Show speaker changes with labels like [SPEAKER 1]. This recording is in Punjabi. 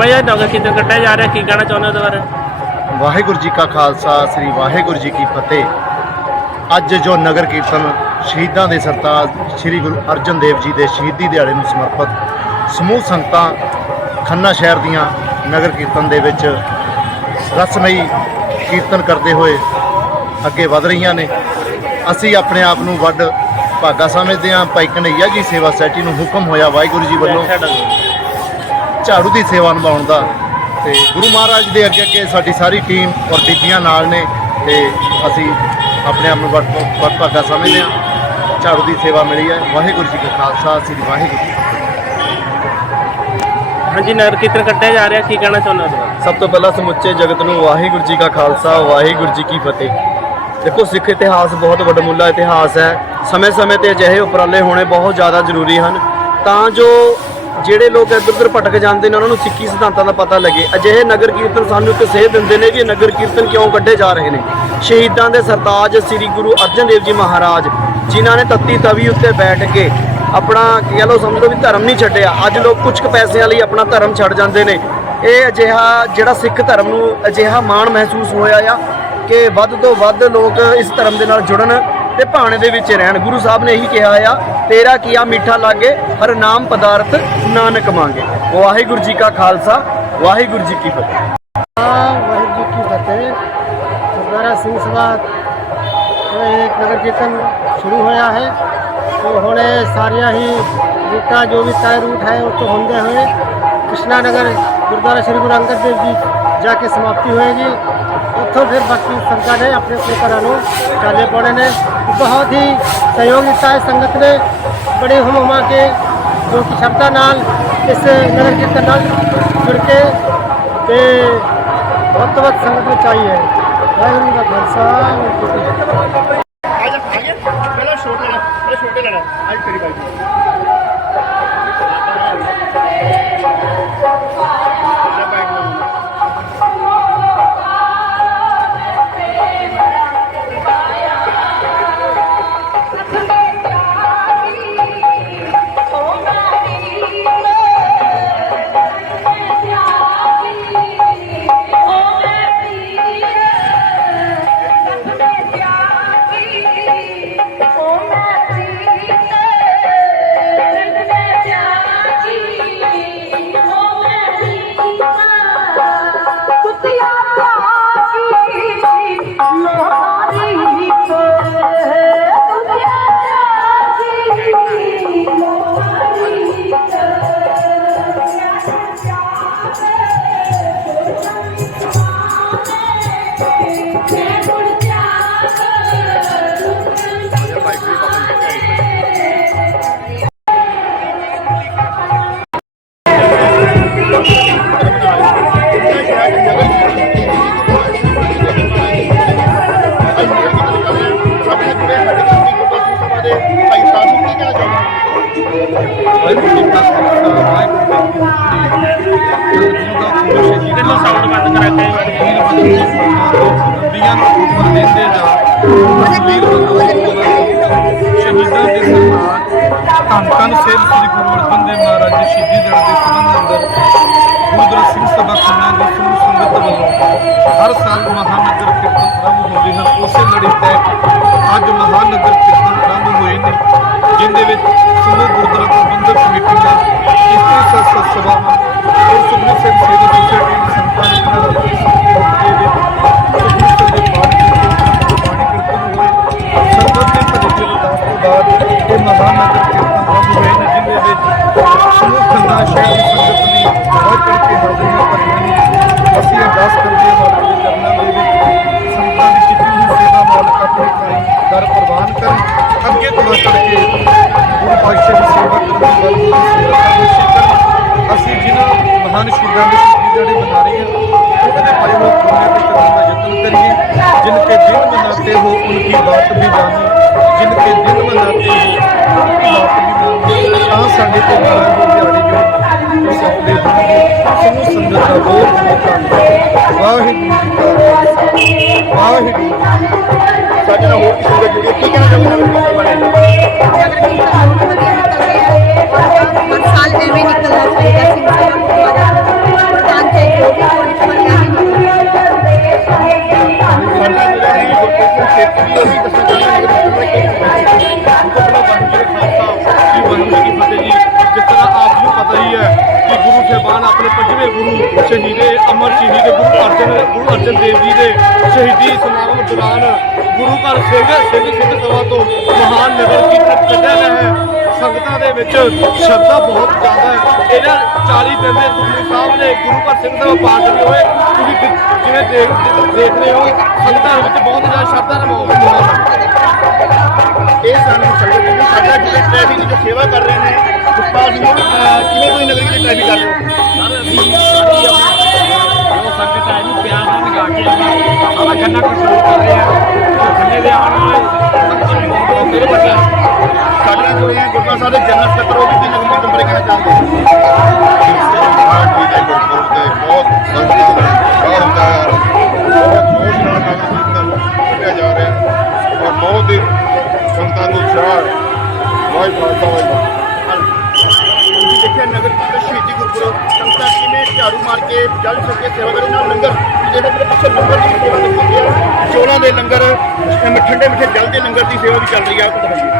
[SPEAKER 1] ਨਗਰ ਕੀਰਤਨ ਕੱਢਿਆ ਜਾ ਰਿਹਾ, ਕੀ ਕਹਿਣਾ ਚਾਹੁੰਦੇ ਹੋ ਉਹਦੇ ਬਾਰੇ?
[SPEAKER 2] ਵਾਹਿਗੁਰੂ ਜੀ ਕਾ ਖਾਲਸਾ, ਸ੍ਰੀ ਵਾਹਿਗੁਰੂ ਜੀ ਕੀ ਫਤਿਹ। ਅੱਜ ਜੋ ਨਗਰ ਕੀਰਤਨ ਸ਼ਹੀਦਾਂ ਦੇ ਸਰਤਾਜ ਸ੍ਰੀ ਗੁਰੂ ਅਰਜਨ ਦੇਵ ਜੀ ਦੇ ਸ਼ਹੀਦੀ ਦਿਹਾੜੇ ਨੂੰ ਸਮਰਪਿਤ ਸਮੂਹ ਸੰਗਤਾਂ ਖੰਨਾ ਸ਼ਹਿਰ ਦੀਆਂ ਨਗਰ ਕੀਰਤਨ ਦੇ ਵਿੱਚ ਰਸਮਈ ਕੀਰਤਨ ਕਰਦੇ ਹੋਏ ਅੱਗੇ ਵਧ ਰਹੀਆਂ ਨੇ। ਅਸੀਂ ਆਪਣੇ ਆਪ ਨੂੰ ਵੱਡ ਭਾਗਾ ਸਮਝਦੇ ਹਾਂ। ਭਾਈ ਕਨਈਆ ਜੀ ਸੇਵਾ ਸੈਟੀ ਨੂੰ ਹੁਕਮ ਹੋਇਆ ਵਾਹਿਗੁਰੂ ਜੀ ਵੱਲੋਂ। ਝਾੜੂ ਦੀ ਸੇਵਾ ਨਿਭਾਉਣ ਦਾ ਤੇ ਗੁਰੂ ਮਹਾਰਾਜ ਦੇ ਅੱਗੇ ਅੱਗੇ ਸਾਡੀ ਸਾਰੀ ਟੀਮ ਔਰ ਬੀਬੀਆਂ ਨਾਲ ਨੇ ਤੇ ਅਸੀਂ ਆਪਣੇ ਆਪ ਨੂੰ ਵੱਡ ਵੱਡ ਭਾਗਾ ਸਮਝਦੇ ਹਾਂ। ਝਾੜੂ ਦੀ ਸੇਵਾ ਮਿਲੀ ਹੈ। ਵਾਹਿਗੁਰੂ ਜੀ ਕਾ ਖਾਲਸਾ ਸ੍ਰੀ ਵਾਹਿਗੁਰੂ ਜੀ ਕੀ ਫਤਿਹ।
[SPEAKER 1] ਹਾਂਜੀ ਨਗਰ ਕੀਰਤਨ ਕੱਢਿਆ ਜਾ ਰਿਹਾ। ਕੀ ਕਹਿਣਾ ਚਾਹੁੰਦੇ ਹੋ
[SPEAKER 3] ਸਭ ਤੋਂ ਪਹਿਲਾਂ ਸਮੁੱਚੇ ਜਗਤ ਨੂੰ ਵਾਹਿਗੁਰੂ ਜੀ ਕਾ ਖਾਲਸਾ ਵਾਹਿਗੁਰੂ ਜੀ ਕੀ ਫਤਿਹ। ਦੇਖੋ ਸਿੱਖ ਇਤਿਹਾਸ ਬਹੁਤ ਵੱਡਮੁੱਲਾ ਇਤਿਹਾਸ ਹੈ। ਸਮੇਂ-ਸਮੇਂ ਤੇ ਅਜਿਹੇ ਉਪਰਾਲੇ ਹੋਣੇ ਬਹੁਤ ਜ਼ਿਆਦਾ ਜ਼ਰੂਰੀ ਹਨ। ਤਾਂ ਜੋ ਜਿਹੜੇ ਲੋਕ ਇੱਧਰ ਉੱਧਰ ਭਟਕ ਜਾਂਦੇ ਨੇ, ਉਹਨਾਂ ਨੂੰ ਸਿੱਖੀ ਸਿਧਾਂਤਾਂ ਦਾ ਪਤਾ ਲੱਗੇ। ਅਜਿਹੇ ਨਗਰ ਕੀਰਤਨ ਸਾਨੂੰ ਇੱਕ ਸੇਧ ਦਿੰਦੇ ਨੇ ਵੀ ਨਗਰ ਕੀਰਤਨ ਕਿਉਂ ਕੱਢੇ ਜਾ ਰਹੇ ਨੇ? ਸ਼ਹੀਦਾਂ ਦੇ ਸਰਤਾਜ ਸ੍ਰੀ ਗੁਰੂ ਅਰਜਨ ਦੇਵ ਜੀ ਮਹਾਰਾਜ, ਜਿਨ੍ਹਾਂ ਨੇ ਤੱਤੀ ਤਵੀ ਉੱਤੇ ਬੈਠ ਕੇ ਆਪਣਾ ਕਹਿ ਲਓ, ਸਮਝ ਲਓ ਵੀ ਧਰਮ ਨਹੀਂ ਛੱਡਿਆ। ਅੱਜ ਲੋਕ ਕੁਝ ਕੁ ਪੈਸਿਆਂ ਲਈ ਆਪਣਾ ਧਰਮ ਛੱਡ ਜਾਂਦੇ ਨੇ। ਇਹ ਅਜਿਹਾ ਜਿਹੜਾ ਸਿੱਖ ਧਰਮ ਨੂੰ ਅਜਿਹਾ ਮਾਣ ਮਹਿਸੂਸ ਹੋਇਆ ਆ ਕਿ ਵੱਧ ਤੋਂ ਵੱਧ ਲੋਕ ਇਸ ਧਰਮ ਦੇ ਨਾਲ ਜੁੜਨ। ਤੇ ਭਾਣੇ ਦੇ ਵਿੱਚ ਰਹਿਣ। ਗੁਰੂ ਸਾਹਿਬ ਨੇ ਇਹੀ ਕਿਹਾ ਆ, ਤੇਰਾ ਕੀਆ ਮਿੱਠਾ ਲਾਗੇ, ਹਰ ਨਾਮ ਪਦਾਰਥ ਨਾਨਕ ਮੰਗੇ। ਵਾਹਿਗੁਰੂ ਜੀ ਕਾ ਖਾਲਸਾ, ਵਾਹਿਗੁਰੂ ਜੀ ਕੀ ਫਤਿਹ।
[SPEAKER 4] ਵਾਹਿਗੁਰੂ ਜੀ ਕੀ ਫਤਿਹ। ਗੁਰਦੁਆਰਾ ਸਿੰਘ ਸਭਾ ਇੱਕ ਨਗਰ ਕੀਰਤਨ ਸ਼ੁਰੂ ਹੋਇਆ ਹੈ। तो ਹੁਣੇ ਸਾਰੀਆਂ ਹੀ ਰੂਟਾਂ, ਜੋ ਵੀ ਤੈਅ ਰੂਟ ਹੈ, ਉਹ ਤੋਂ ਹੁੰਦੇ ਹੋਏ ਕ੍ਰਿਸ਼ਨਾ ਨਗਰ, ਗੁਰਦੁਆਰਾ ਸ੍ਰੀ ਗੁਰੂ ਅੰਗਦ ਦੇਵ ਜੀ ਜਾ ਕੇ ਸਮਾਪਤੀ ਹੋਏਗੀ। ਉੱਥੋਂ ਫਿਰ ਬਾਕੀ ਸੰਗਤਾਂ ਨੇ ਆਪਣੇ ਆਪਣੇ ਘਰਾਂ ਨੂੰ ਚਾਲੇ ਪਾਉਣੇ ਨੇ ਬਹੁਤ ਹੀ ਸਹਿਯੋਗ ਦਿੱਤਾ ਹੈ ਸੰਗਤ ਨੇ ਬੜੇ ਹੁਮ ਹੁਮਾ ਕੇ ਜੋ ਕਿ ਸ਼ਬਦਾਂ ਨਾਲ ਇਸ ਨਗਰ ਕੀਰਤਨ ਨਾਲ ਜੁੜ ਕੇ ਤੇ ਬਹੁਤ ਤੋਂ ਵੱਧ ਸੰਗਤ ਵਿੱਚ ਆਈ ਹੈ ਵਾਹਿਗੁਰੂ ਜੀ ਦਾ ਖਾਲਸਾ ਵਾਹਿਗੁਰੂ ਜੀ ਕੀ ਫਤਿਹ
[SPEAKER 5] ਧੰਨ ਧੰਨ ਸੇਵ ਸ੍ਰੀ ਗੁਰੂ ਅਰਜਨ ਦੇਵ ਮਹਾਰਾਜ ਜੀ ਸ਼ਹੀਦੀ ਦਿਹਾੜੇ ਦੇ ਸੰਬੰਧ ਅੰਦਰ ਗੁਰਦੁਆਰਾ ਸਿੰਘ ਸਭਾ ਖੰਨਾ ਦੀ ਸਮੂਹ ਸੰਗਤ ਵੱਲੋਂ ਹਰ ਸਾਲ ਮਹਾਨਗਰ ਕੀਰਤਨ ਆਰੰਭ ਹੁੰਦੇ ਹਨ। ਉਸੇ ਲੜੀ ਤਹਿਤ ਅੱਜ ਮਹਾਨਗਰ ਕੀਰਤਨ ਆਰੰਭ ਹੋਏ ਨੇ, ਜਿੰਦੇ ਵਿੱਚ ਸਮੂਹ ਗੁਰਦੁਆਰਾ दर प्रवान कर। अगे तुला करके गुरु पातशाह सेवा कर असं जिन्हों महान शूदा के शहीद जड़े मना रहे हैं। उन्होंने पहले करने का यत्न करिए। जिनके दिन मनाते हो, उनकी बात भी जानी जिनके दिन मनाते हो, उनकी बात भी जानी आ हाँ, साढ़े को मारा हो वाहिगुरु वाहिगुरु ताकि ना और किसी का जुड़े ठीक है ना जब साल में भी निकलना ਦੇ ਗੁਰੂ ਸ਼ਹੀਦੇ ਅਮਰ ਸ਼ਹੀਦੀ ਦੇ
[SPEAKER 6] ਗੁਰੂ
[SPEAKER 5] ਅਰਜਨ ਗੁਰੂ ਅਰਜਨ ਦੇਵ ਜੀ ਦੇ ਸ਼ਹੀਦੀ ਸਮਾਗਮ ਦੌਰਾਨ ਗੁਰੂ ਘਰ ਸਿੰਘ ਸਿੰਘ ਸਿੱਧ ਸਭਾ ਤੋਂ ਮਹਾਨ ਨਗਰ ਕੀਰਤਨ ਕੱਢਿਆ ਗਿਆ ਹੈ। ਸੰਗਤਾਂ ਦੇ ਵਿੱਚ ਸ਼ਰਧਾ ਬਹੁਤ ਜ਼ਿਆਦਾ ਹੈ। ਇਹਨਾਂ 40 ਦਿਨ ਦੇ ਸੁਖਮਨੀ ਸਾਹਿਬ ਨੇ ਗੁਰੂ ਘਰ ਸਿੰਘ ਦਾ ਪਾਠ ਵੀ ਹੋਏ। ਤੁਸੀਂ ਜਿਵੇਂ ਦੇਖ ਦੇਖ ਰਹੇ ਹੋ, ਸੰਗਤਾਂ ਵਿੱਚ ਬਹੁਤ ਜ਼ਿਆਦਾ ਸ਼ਰਧਾ ਦਾ ਮੌਜੂਦ ਹੈ।
[SPEAKER 7] ਇਹ ਸਾਨੂੰ ਸੰਗਤ ਨੂੰ ਸਾਡਾ ਜਿਹੜੇ ਟ੍ਰੈਫਿਕ ਦੀ ਜੋ ਸੇਵਾ ਕਰ ਰਹੇ ਨੇ ਸਿੰਘ ਅਹ ਕਿਵੇਂ ਤੁਸੀਂ ਨਗਰ ਕੀਰਤਨ ਟ੍ਰੈਫਿਕ ਕਰ ਰਹੇ ਹੋ
[SPEAKER 8] ਸਰ ਅਸੀਂ ਜੋ ਸੰਗਤ ਹੈ ਇਹਨੂੰ ਪਿਆਰ ਨਾਲ ਲਗਾ ਕੇ ਆਪਾਂ ਆਲਾ ਗੰਨਾ ਕੰਟਰੋਲ ਕਰ ਰਹੇ ਹਾਂ। ਖੰਨੇ ਦੇ ਆਉਣ ਵਾਲੇ ਬਹੁਤ ਮੇਰੇ ਬੱਚੇ
[SPEAKER 7] ਸਾਡੇ ਜੋ ਇਹ ਗੁਰਦੁਆਰਾ ਸਾਹਿਬ ਦੇ ਜਨਰਲ ਸਕੱਤਰ ਉਹ ਵੀ ਨਗਰ ਕੀਰਤਨ ਬਾਰੇ ਕਹਿਣਾ ਚਾਹੁੰਦੇ
[SPEAKER 9] ਦੇ ਬਹੁਤ ਸੰਗਤ ਦਾ ਹੁੰਦਾ ਹੈ ਬਹੁਤ ਜੋਸ਼ ਨਾਲ ਸੰਗਤਾਂ ਵਾਹਿ ਖਾਲਸਾ ਵਾਹਿ
[SPEAKER 7] ਦੇਖਿਆ ਨਗਰ ਕੀਰਤਨ ਸ਼ਹੀਦੀ ਗੁਰਪੁਰਬ ਸੰਗਤਾਂ ਕਿਵੇਂ ਝਾੜੂ ਮਾਰ ਕੇ ਜਲ ਛਕ ਕੇ ਸੇਵਾ ਕਰਨ ਨਾਲ ਲੰਗਰ ਜਿਹੜੇ ਮੇਰੇ ਪਿੱਛੇ ਲੰਗਰ ਦੀ ਸੇਵਾ ਲੱਗੀ ਹੈ ਚੋਲਾਂ ਦੇ ਲੰਗਰ, ਅਮ, ਠੰਡੇ ਮਿੱਠੇ ਜਲ ਦੇ ਲੰਗਰ ਦੀ ਸੇਵਾ ਵੀ ਚੱਲ ਰਹੀ ਹੈ